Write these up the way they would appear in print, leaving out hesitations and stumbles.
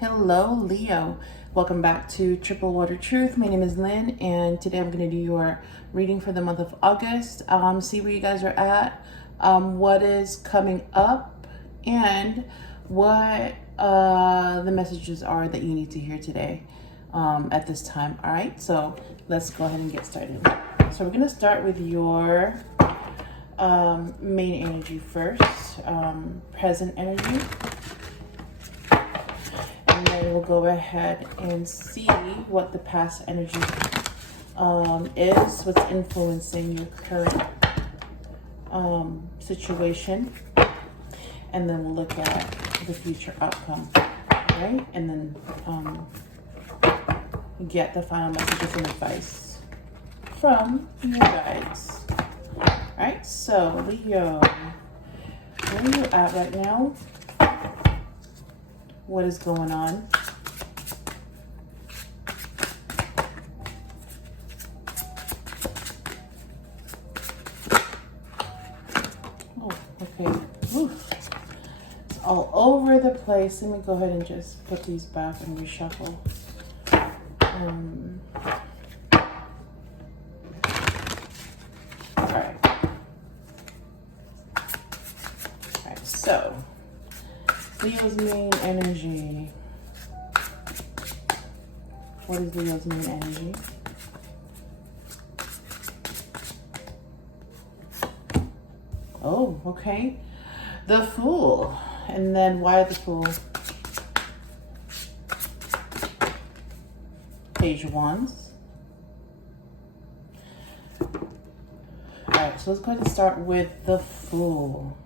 Hello, Leo. Welcome back to Triple Water Truth. My name is Lynn, and today I'm going to do your reading for the month of August. See where you guys are at, what is coming up, and what the messages are that you need to hear today at this time. All right, so let's go ahead and get started. So we're going to start with your main energy first, present energy. And then we'll go ahead and see what the past energy is, what's influencing your current situation. And then we'll look at the future outcome, right? And then get the final messages and advice from you guys. All right, so Leo, where are you at right now? What is going on? Oh, okay. Oof. It's all over the place. Let me go ahead and just put these back and reshuffle. All right. All right, so Leo's main energy. What is Leo's main energy? Oh, okay. The Fool. And then why the Fool? Page of Wands. Alright, so let's go ahead and start with the Fool.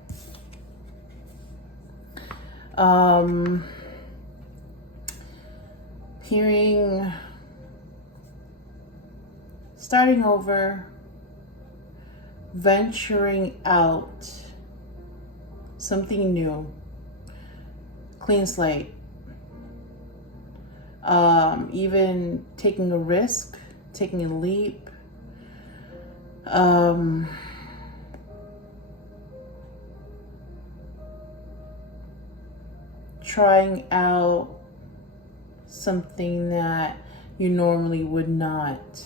Hearing, starting over, venturing out, something new, clean slate, even taking a risk, taking a leap, trying out something that you normally would not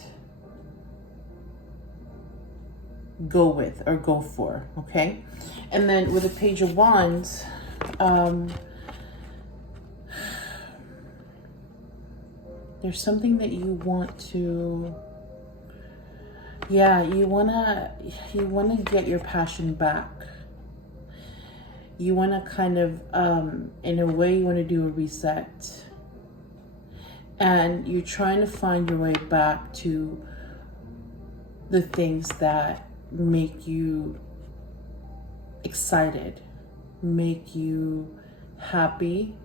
go with or go for, okay? And then with the Page of Wands, there's something that you want to, you wanna get your passion back. You want to kind of, in a way, you want to do a reset. And you're trying to find your way back to the things that make you excited, make you happy.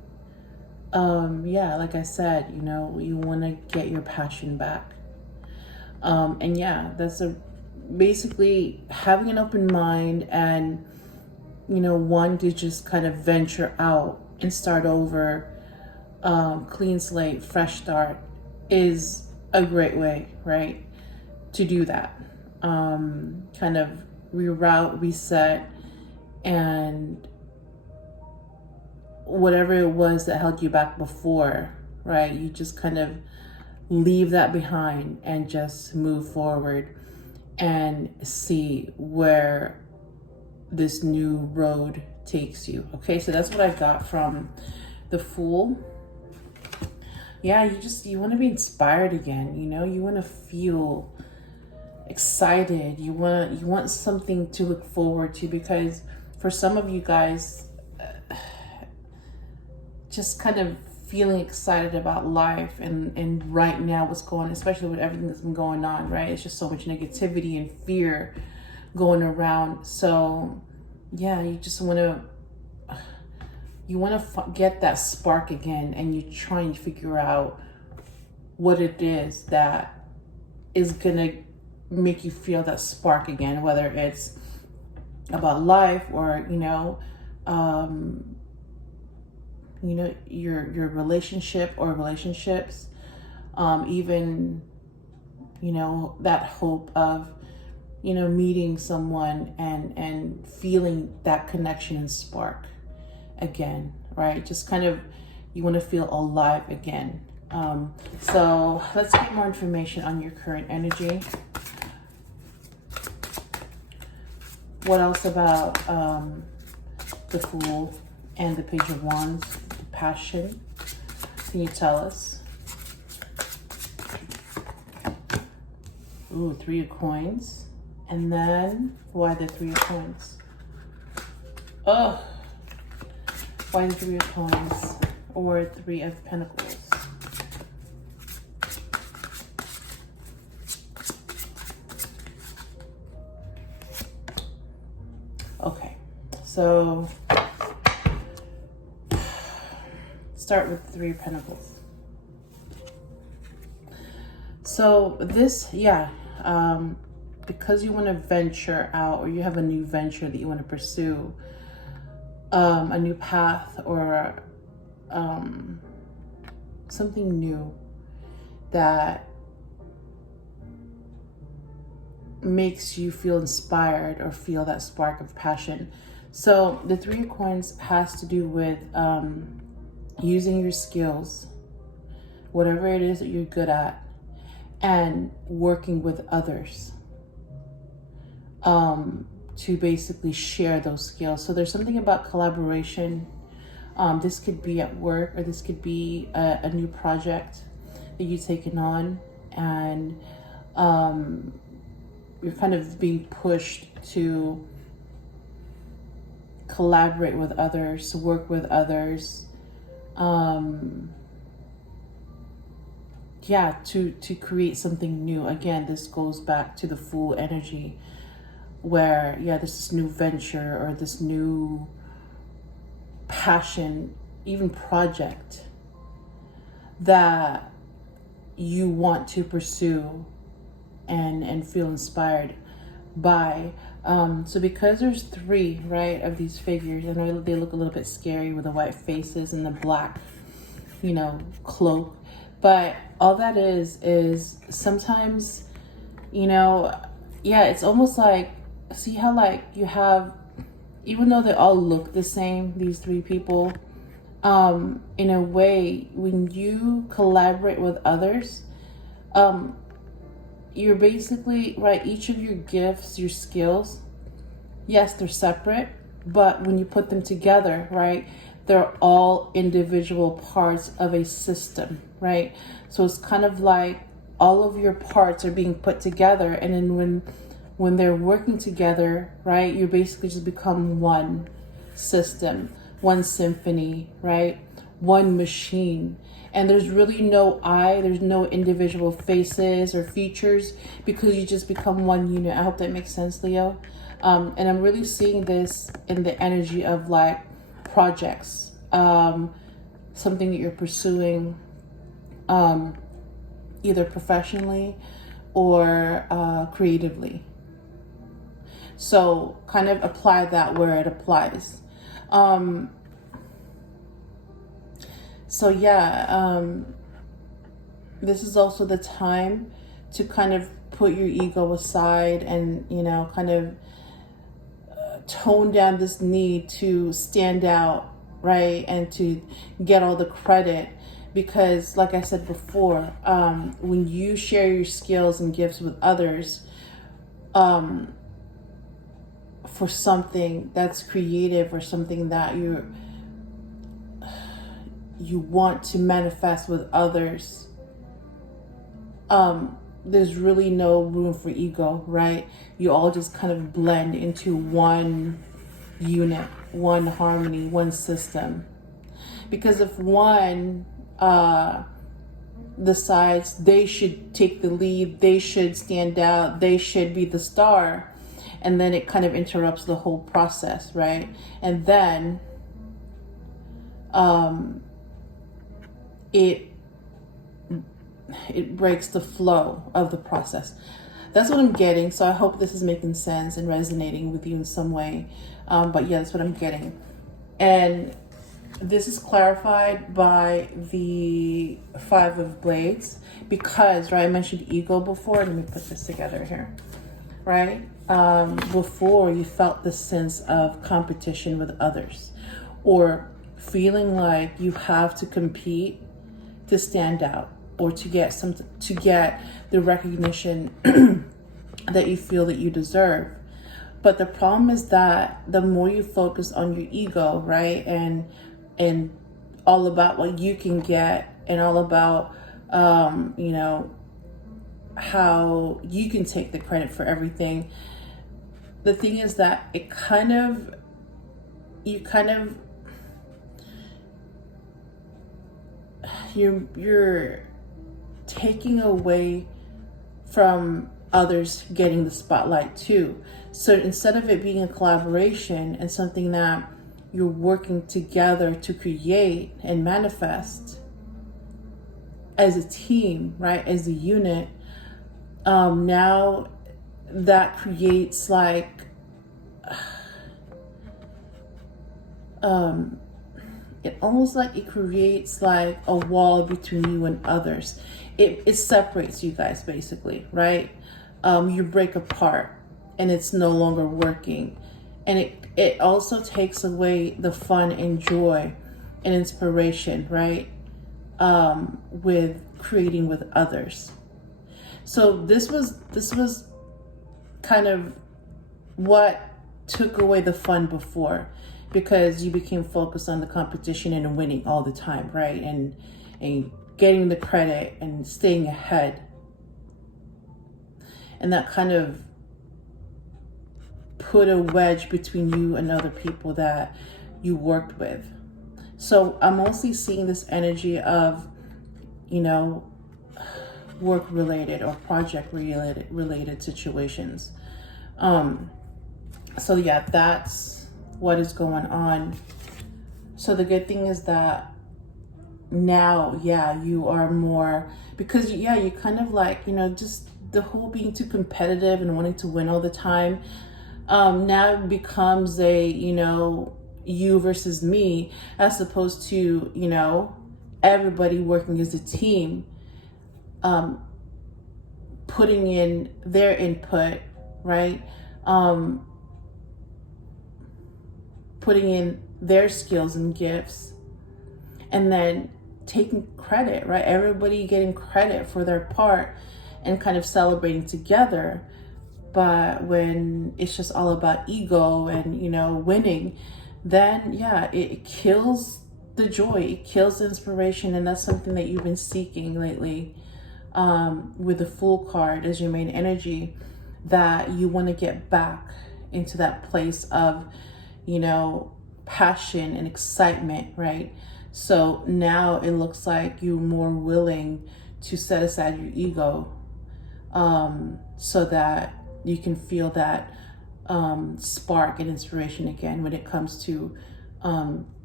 Like I said, you want to get your passion back. And that's basically having an open mind and one to just kind of venture out and start over, clean slate, fresh start is a great way, right, to do that. Kind of reroute, reset, and whatever it was that held you back before, right, you just kind of leave that behind and just move forward and see where this new road takes you. Okay, so that's what I got from the Fool. You want to be inspired again. You want to feel excited. You want something to look forward to, because for some of you guys, just kind of feeling excited about life and right now what's going on, especially with everything that's been going on, right? It's just so much negativity and fear going around. So you just want to get that spark again, and you try and figure out what it is that is gonna make you feel that spark again, whether it's about life or your relationship or relationships, even that hope of meeting someone and feeling that connection and spark again, right? Just kind of You want to feel alive again. So let's get more information on your current energy. What else about the Fool and the Page of Wands, the Passion? Can you tell us? Ooh, 3 of Coins. And then, why the 3 of Coins? Oh, why the 3 of Coins? Or 3 of Pentacles? Okay, so start with 3 of Pentacles. So this, yeah, because you want to venture out, or you have a new venture that you want to pursue, a new path, or something new that makes you feel inspired or feel that spark of passion. So the 3 of Coins has to do with using your skills, whatever it is that you're good at, and working with others to basically share those skills. So there's something about collaboration. This could be at work, or this could be a new project that you've taken on, and you're kind of being pushed to collaborate with others, to work with others, yeah, to create something new. Again, this goes back to the Fool energy, where, yeah, there's this new venture, or this new passion, even project that you want to pursue and feel inspired by. So because there's 3, right, of these figures, I know they look a little bit scary with the white faces and the black, you know, cloak, but all that is sometimes, you know, yeah, it's almost like, see how like you have, even though they all look the same, these 3 people, in a way, when you collaborate with others, you're basically, right, each of your gifts, your skills, yes, they're separate, but when you put them together, right, they're all individual parts of a system, right? So it's kind of like all of your parts are being put together, and then when they're working together, right, you basically just become one system, one symphony, right? One machine. And there's really no there's no individual faces or features, because you just become one unit. I hope that makes sense, Leo. And I'm really seeing this in the energy of like projects, something that you're pursuing, either professionally or creatively. So kind of apply that where it applies. So yeah, this is also the time to kind of put your ego aside and, you know, kind of tone down this need to stand out, right? And to get all the credit. Because like I said before, when you share your skills and gifts with others, for something that's creative, or something that you want to manifest with others, there's really no room for ego, right? You all just kind of blend into one unit, one harmony, one system. Because if one decides they should take the lead, they should stand out, they should be the star, and then it kind of interrupts the whole process, right? And then it breaks the flow of the process. That's what I'm getting. So I hope this is making sense and resonating with you in some way. But yeah, that's what I'm getting. And this is clarified by the 5 of Blades, because, right, I mentioned ego before. Let me put this together here, right? Before, you felt the sense of competition with others, or feeling like you have to compete to stand out, or to get the recognition that you feel that you deserve. But the problem is that the more you focus on your ego, right, and all about what you can get, and all about you know, how you can take the credit for everything, the thing is that you kind of you're taking away from others getting the spotlight too. So instead of it being a collaboration and something that you're working together to create and manifest as a team, right, as a unit, now that creates like it creates like a wall between you and others. It separates you guys, basically, right? You break apart and it's no longer working. And it also takes away the fun and joy and inspiration, right? With creating with others. So this was kind of what took away the fun before, because you became focused on the competition and winning all the time, right? And getting the credit and staying ahead. And that kind of put a wedge between you and other people that you worked with. So I'm mostly seeing this energy of, you know, work related or project related situations. So yeah, that's what is going on. So the good thing is that now, yeah, you are more, because yeah, you kind of like, you know, just the whole being too competitive and wanting to win all the time, now it becomes a, you know, you versus me, as opposed to, you know, everybody working as a team, putting in their input, right? Putting in their skills and gifts, and then taking credit, right? Everybody getting credit for their part and kind of celebrating together. But when it's just all about ego and, you know, winning, then yeah, it kills the joy, it kills the inspiration. And that's something that you've been seeking lately, with the Fool card as your main energy, that you want to get back into that place of, you know, passion and excitement, right? So now it looks like you're more willing to set aside your ego, so that you can feel that spark and inspiration again when it comes to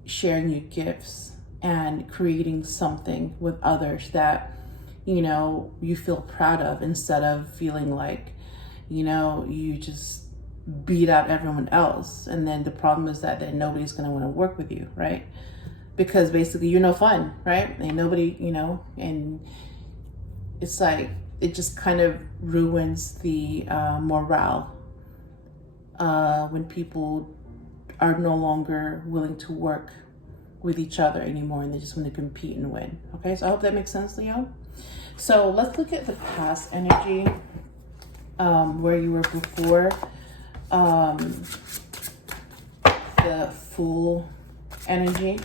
sharing your gifts and creating something with others that, you know, you feel proud of, instead of feeling like, you know, you just beat out everyone else. And then the problem is that then nobody's going to want to work with you, right? Because basically you're no fun, right? And nobody, you know, and it's like, it just kind of ruins the morale when people are no longer willing to work with each other anymore, and they just want to compete and win. Okay, so I hope that makes sense, Leo. So let's look at the past energy, where you were before the Fool energy.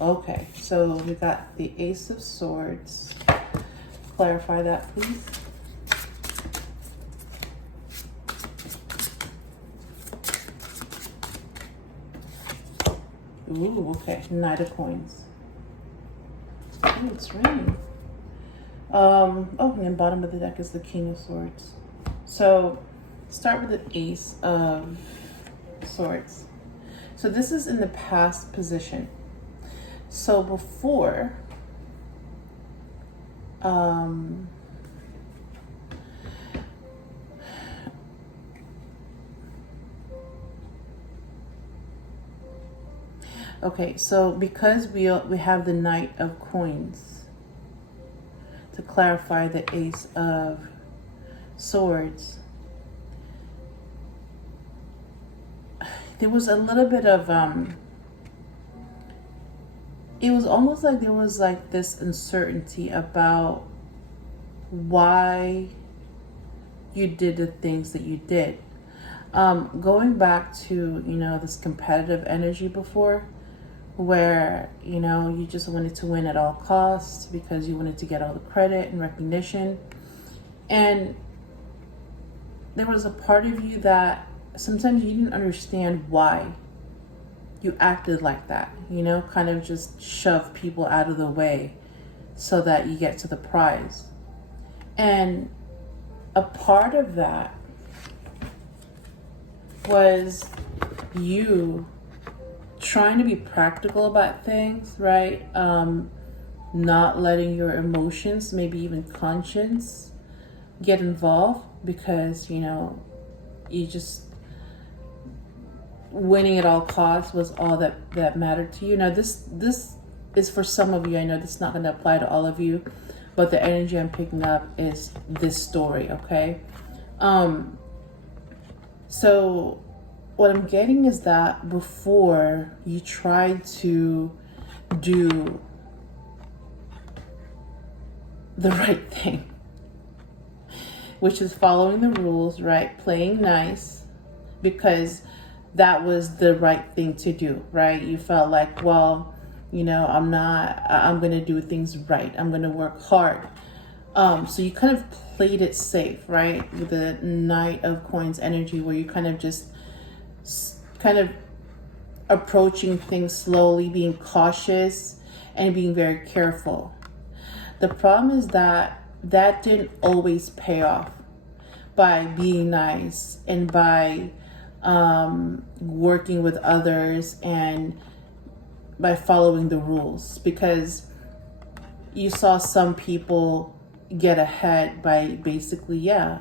Okay, so we got the Ace of Swords. Clarify that, please. Ooh, okay, Knight of Coins. Oh, it's raining. Oh, and then bottom of the deck is the King of Swords. So start with the Ace of Swords. So this is in the past position. So before, okay, so because we have the Knight of Coins, to clarify the Ace of Swords. There was a little bit of it was almost like there was like this uncertainty about why you did the things that you did. Going back to, you know, this competitive energy before, where, you know, you just wanted to win at all costs because you wanted to get all the credit and recognition. And there was a part of you that sometimes you didn't understand why you acted like that, you know, kind of just shove people out of the way so that you get to the prize. And a part of that was you trying to be practical about things, right? Not letting your emotions, maybe even conscience, get involved because, you know, you just winning at all costs was all that mattered to you. Now this is for some of you. I know this is not going to apply to all of you, but the energy I'm picking up is this story, okay? So what I'm getting is that before you tried to do the right thing, which is following the rules, right? Playing nice, because that was the right thing to do, right? You felt like, well, you know, I'm going to do things right. I'm going to work hard. So you kind of played it safe, right? With the Knight of Coins energy, where you kind of just kind of approaching things slowly, being cautious and being very careful. The problem is that didn't always pay off by being nice and by working with others and by following the rules, because you saw some people get ahead by basically, you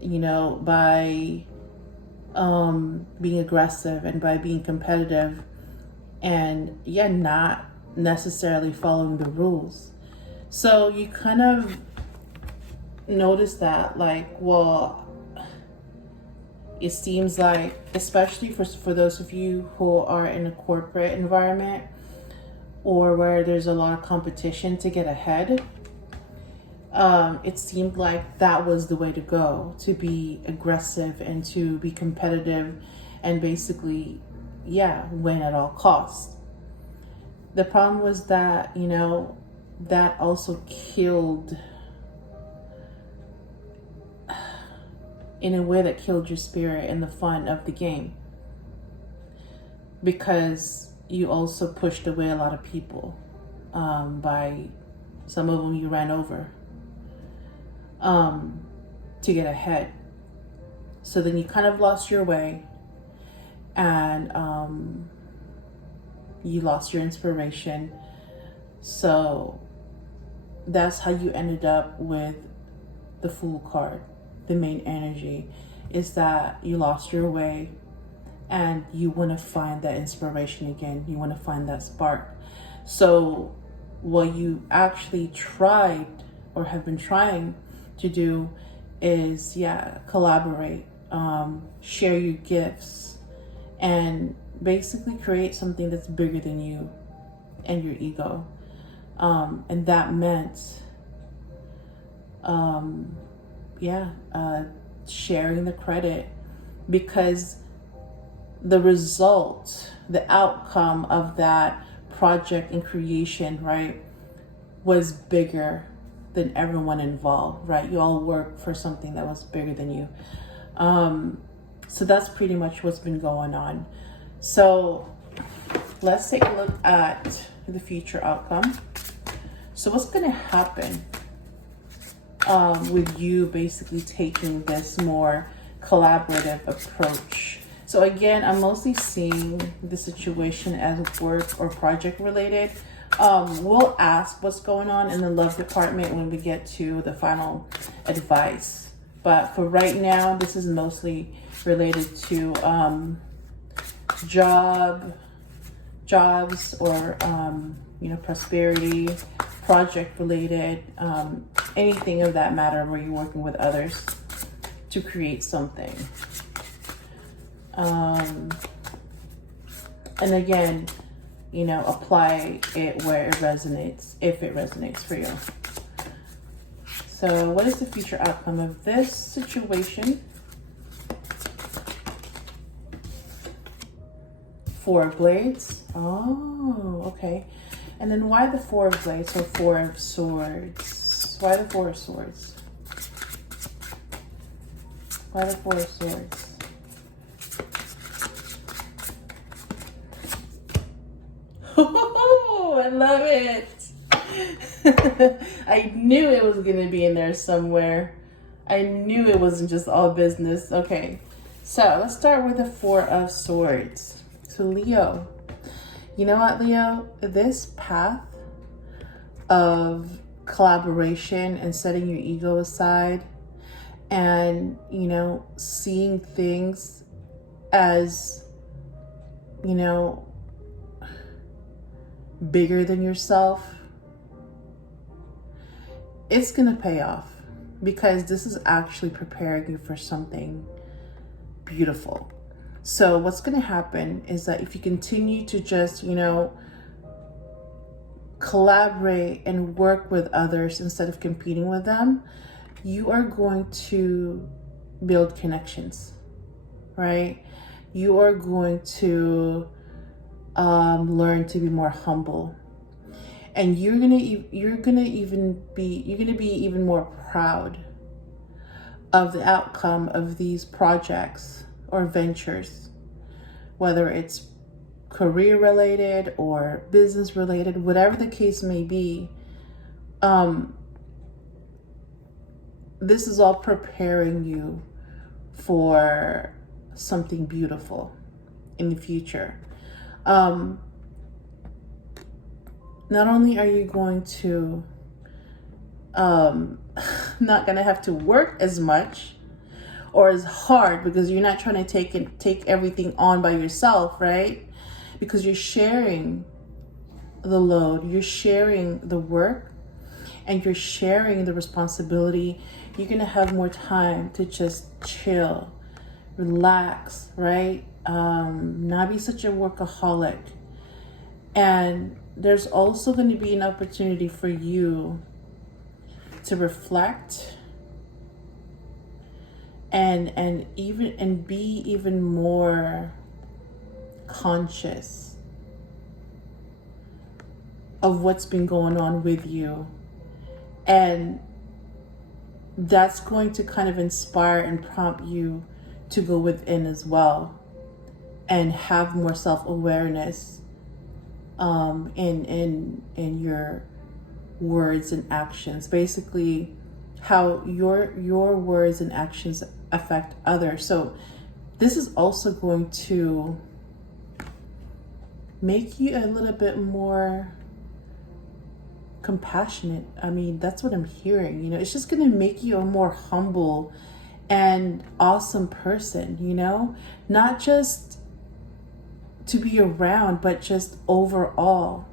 know, by being aggressive and by being competitive and not necessarily following the rules. So you kind of notice that, like, well, it seems like, especially for those of you who are in a corporate environment or where there's a lot of competition to get ahead, it seemed like that was the way to go, to be aggressive and to be competitive and basically, win at all costs. The problem was that, you know, that also killed, in a way that killed your spirit and the fun of the game, because you also pushed away a lot of people, by some of them you ran over, to get ahead. So then you kind of lost your way, and you lost your inspiration. So that's how you ended up with the Fool card. The main energy is that you lost your way and you want to find that inspiration again. You want to find that spark. So what you actually tried or have been trying to do is, collaborate, share your gifts, and basically create something that's bigger than you and your ego. And that meant, sharing the credit, because the result, the outcome of that project and creation, right, was bigger than everyone involved, right? You all worked for something that was bigger than you. So that's pretty much what's been going on. So let's take a look at the future outcome. So what's going to happen with you basically taking this more collaborative approach? So again, I'm mostly seeing the situation as work or project related. We'll ask what's going on in the love department when we get to the final advice. But for right now, this is mostly related to jobs or prosperity, project related, anything of that matter where you're working with others to create something. And again, you know, apply it where it resonates, if it resonates for you. So what is the future outcome of this situation? Four of Blades. Oh, okay. And then why the Four of Blades or Four of Swords? Why the Four of Swords? Why the Four of Swords? Oh, I love it. I knew it was going to be in there somewhere. I knew it wasn't just all business. Okay, so let's start with the Four of Swords. So Leo, you know what, Leo? This path of collaboration and setting your ego aside and, you know, seeing things as, you know, bigger than yourself, it's gonna pay off, because this is actually preparing you for something beautiful. So what's gonna happen is that if you continue to just, you know, collaborate and work with others instead of competing with them, you are going to build connections, right? You are going to learn to be more humble, and you're gonna be even more proud of the outcome of these projects or ventures, whether it's career related or business related, whatever the case may be. This is all preparing you for something beautiful in the future. Not only are you going to not gonna have to work as much or as hard, because you're not trying to take everything on by yourself, right? Because you're sharing the load, you're sharing the work, and you're sharing the responsibility. You're gonna have more time to just chill, relax, right? Not be such a workaholic. And there's also going to be an opportunity for you to reflect and be even more conscious of what's been going on with you. And that's going to kind of inspire and prompt you to go within as well and have more self-awareness in your words and actions. Basically, how your words and actions affect others. So this is also going to make you a little bit more compassionate. I mean, that's what I'm hearing. You know, it's just going to make you a more humble and awesome person, you know, not just to be around, but just overall.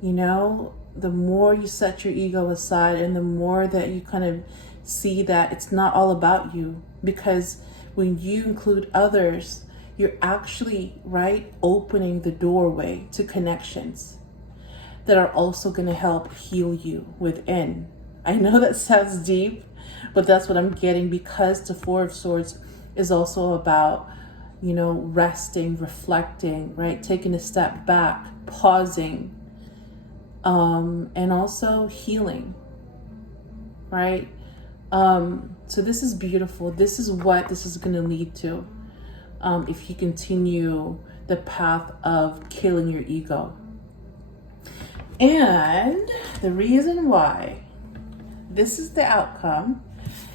You know, the more you set your ego aside and the more that you kind of see that it's not all about you, because when you include others, you're actually, right, opening the doorway to connections that are also going to help heal you within. I know that sounds deep, but that's what I'm getting, because the Four of Swords is also about, you know, resting, reflecting, right? Taking a step back, pausing, and also healing, right? So this is beautiful. This is what this is going to lead to if you continue the path of killing your ego. And the reason why this is the outcome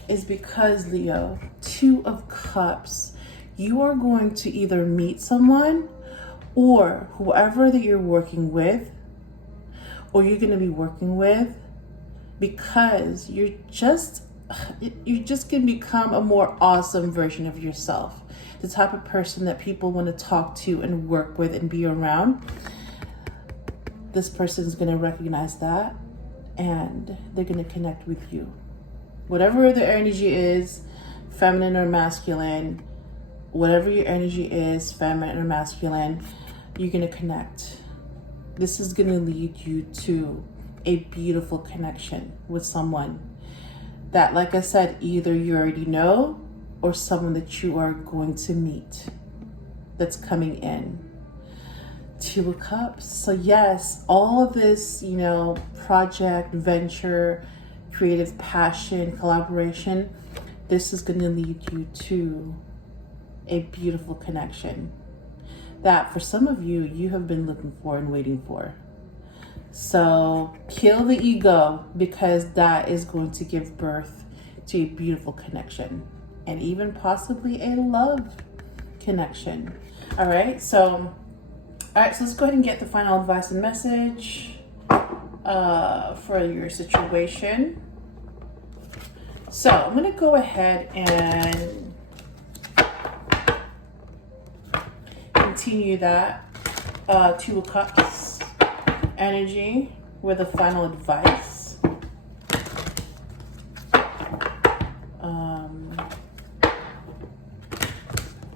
is because, Leo, Two of Cups, you are going to either meet someone or whoever that you're working with, or you're going to be working with, because you're just going to become a more awesome version of yourself. The type of person that people want to talk to and work with and be around. This person is going to recognize that, and they're going to connect with you. Whatever the energy is, feminine or masculine, whatever your energy is, feminine or masculine, you're going to connect. This is going to lead you to a beautiful connection with someone that, like I said, either you already know or someone that you are going to meet that's coming in. Two of Cups. So yes, all of this, you know, project, venture, creative passion, collaboration, this is going to lead you to a beautiful connection that for some of you, you have been looking for and waiting for. So kill the ego, because that is going to give birth to a beautiful connection and even possibly a love connection. All right, so let's go ahead and get the final advice and message for your situation. So I'm going to go ahead and continue that Two of Cups energy with a final advice.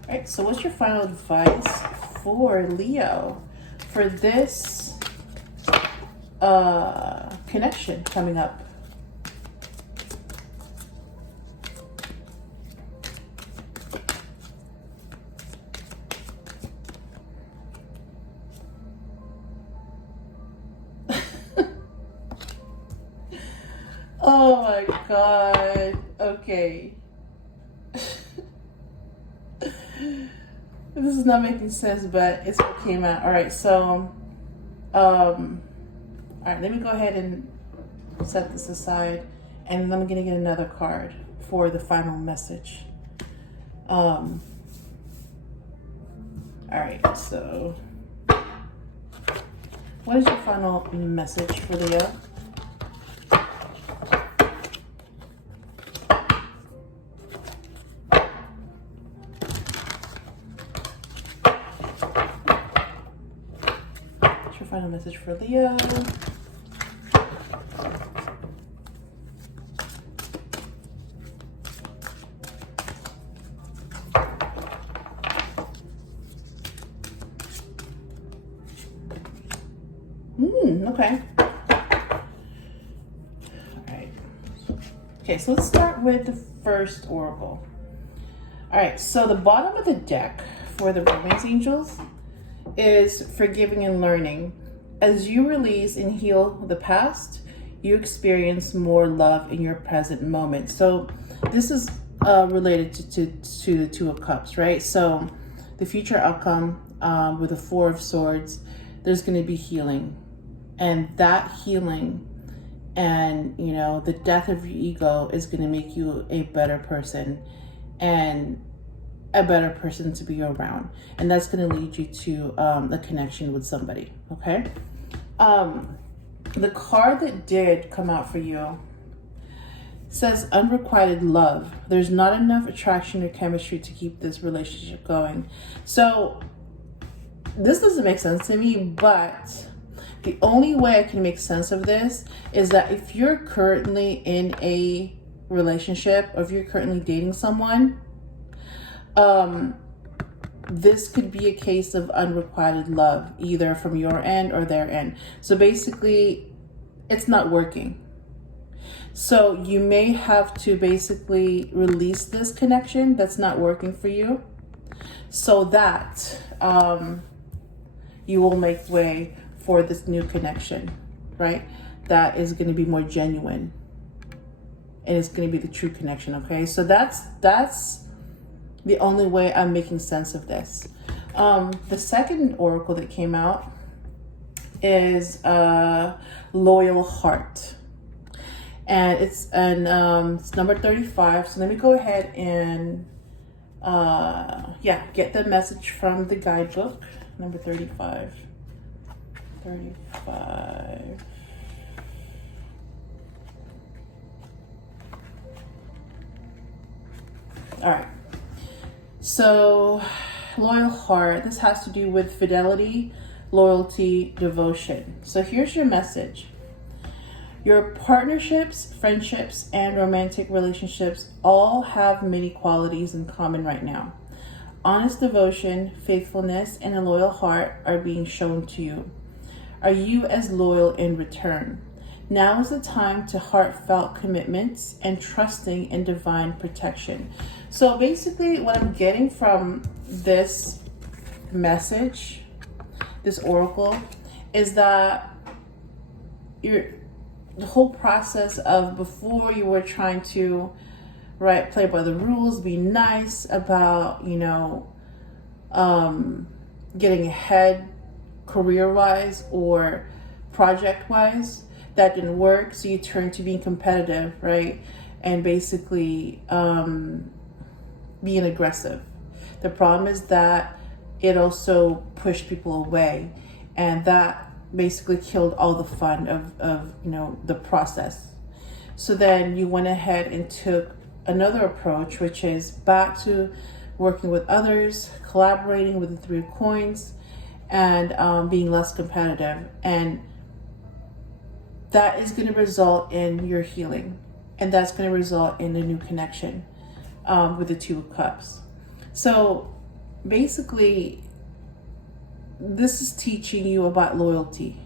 Alright, so what's your final advice for Leo for this connection coming up? Oh my God. Okay. This is not making sense, but it's what came out. All right, so, all right, let me go ahead and set this aside, and I'm gonna get another card for the final message. All right, so what is your final message for Leo? Final message for Leo. Okay. All right. Okay, so let's start with the first oracle. All right, so the bottom of the deck for the romance angels is forgiving and learning. As you release and heal the past, you experience more love in your present moment. So this is related to the Two of Cups, right? So the future outcome with the Four of Swords, there's going to be healing, and that healing and, you know, the death of your ego is going to make you a better person and a better person to be around, and that's going to lead you to a connection with somebody. Okay. The card that did come out for you says unrequited love. There's not enough attraction or chemistry to keep this relationship going. So this doesn't make sense to me, but the only way I can make sense of this is that if you're currently in a relationship, or if you're currently dating someone, this could be a case of unrequited love, either from your end or their end. So basically, it's not working. So you may have to basically release this connection that's not working for you, so that you will make way for this new connection, right? That is going to be more genuine, and it's going to be the true connection. Okay, so that's the only way I'm making sense of this. The second oracle that came out is Loyal Heart, and it's number 35. So let me go ahead and get the message from the guidebook. Number 35. All right. So, Loyal Heart, this has to do with fidelity, loyalty, devotion. So here's your message. Your partnerships, friendships, and romantic relationships all have many qualities in common right now. Honest devotion, faithfulness, and a loyal heart are being shown to you. Are you as loyal in return? Now is the time to heartfelt commitments and trusting in divine protection. So basically what I'm getting from this message, this oracle, is that the whole process of before you were trying to play by the rules, be nice about, getting ahead career-wise or project-wise, that didn't work. So you turned to being competitive, right? And basically being aggressive. The problem is that it also pushed people away, and that basically killed all the fun of the process. So then you went ahead and took another approach, which is back to working with others, collaborating with the Three of Coins, and being less competitive. And that is going to result in your healing, and that's going to result in a new connection with the Two of Cups. So basically, this is teaching you about loyalty,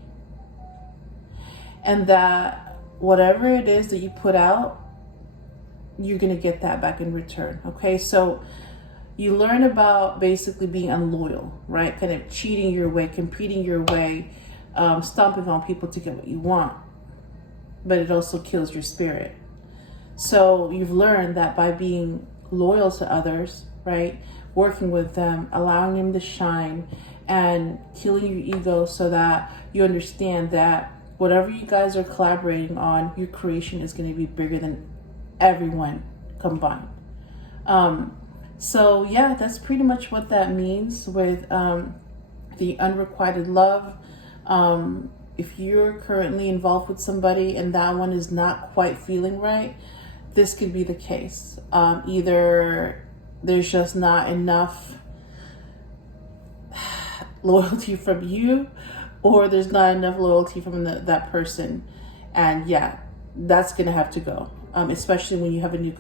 and that whatever it is that you put out, you're going to get that back in return. Okay, so you learn about basically being unloyal, right? Kind of cheating your way, competing your way, stomping on people to get what you want, but it also kills your spirit. So you've learned that by being loyal to others, right, working with them, allowing them to shine, and killing your ego, so that you understand that whatever you guys are collaborating on, your creation is going to be bigger than everyone combined. So yeah, that's pretty much what that means with the unrequited love. If you're currently involved with somebody and that one is not quite feeling right, this could be the case. Either there's just not enough loyalty from you, or there's not enough loyalty from that person, and yeah, that's gonna have to go. Especially when you have a new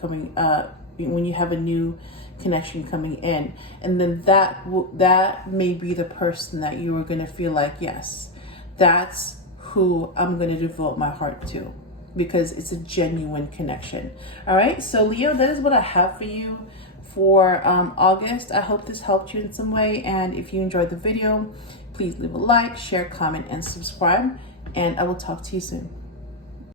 connection coming in, and then that may be the person that you are gonna feel like, yes, that's who I'm gonna devote my heart to, because it's a genuine connection. All right, so Leo, that is what I have for you for August. I hope this helped you in some way, and if you enjoyed the video, please leave a like, share, comment, and subscribe, and I will talk to you soon.